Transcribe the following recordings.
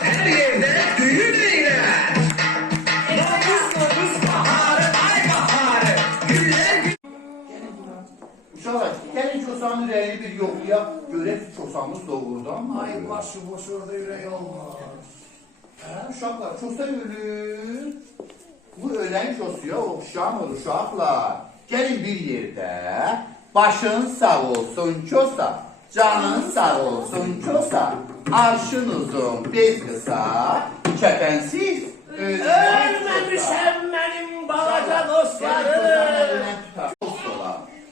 Her yerde düğün eyler. Nabız nabız baharı ay baharı. Güller Uşaqlar, gəlin çosanın rəyini bir yoxlayaq, görək çosamız doğrudan mı? Ay başı boş orada yürek olmaz. Uşaqlar, çosa ölür. Bu ölən çosuya oxşamır uşaqlar. Gəlin bir yerdə, başın sağ olsun çosa, canın sağ olsun çosa, arşın uzun, bez qısa, kəpənsiz, Ölmemişem benim balaca dostlarım.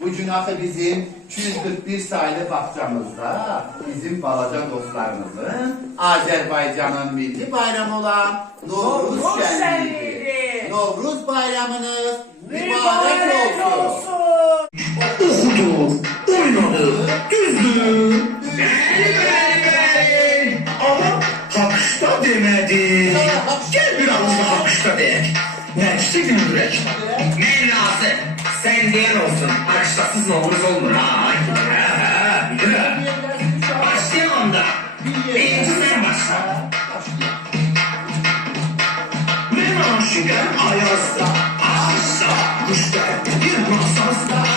Bu gün axı bizim 241 sayılı bağçamızda bizim balaca dostlarımızın Azərbaycanın milli bayramı olan Novruz Novruz şənliyidir. şənliyidir. Novruz bayramınız Mübarek olsun. Nefsi güldürek. Mevlası, sen diyen olsun. Hakıştasız Novruz olur ha. Başlayalım da. Birinci sen başla. Ben aşıkım ayazda, aşıksa, kuşlar, bir masasda,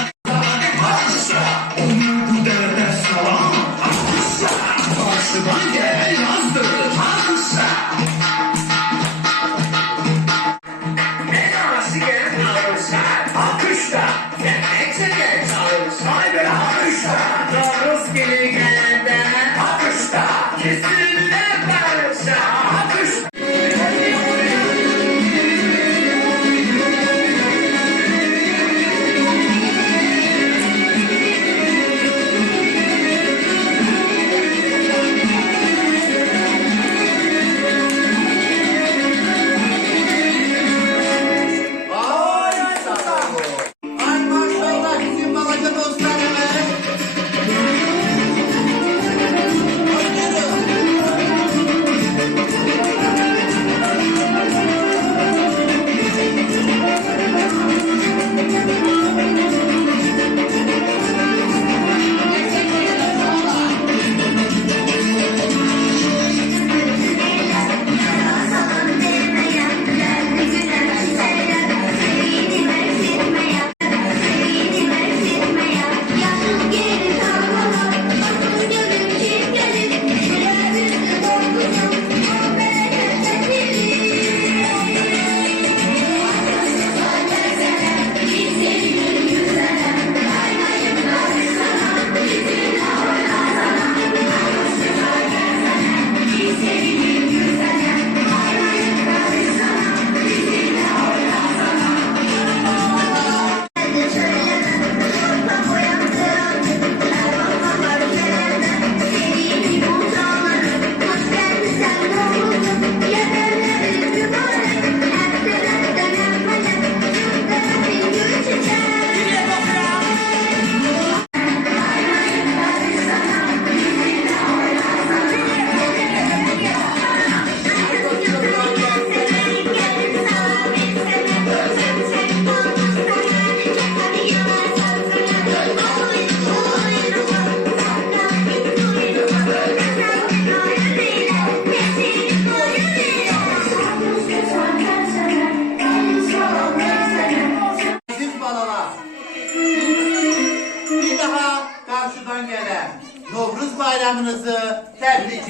bayramınızı tebrik.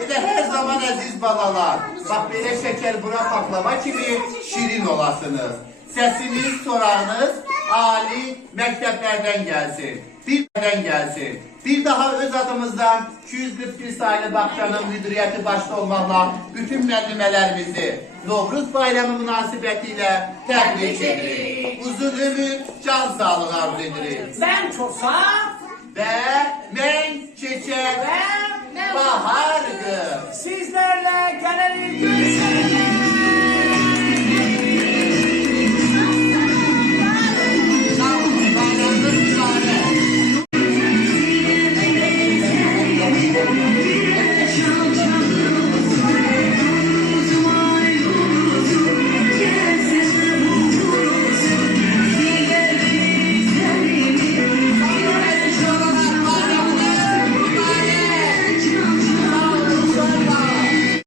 Bir de her zaman aziz balalar. Bak böyle şeker bura paklava gibi şirin olasınız. Sesiniz, sorağınız Ali mekteplerden gelsin. Birden gelsin. Bir daha öz adımızdan 241 sayılı Bakçanın müdüriyeti başta olmakla bütün müəllimələrimizi Novruz bayramı münasibetiyle tebrik edirik. Uzun ömür, can sağlığı arzu edirik. Ben çosa ve men çiçeğe bahardır. Sizlerle gene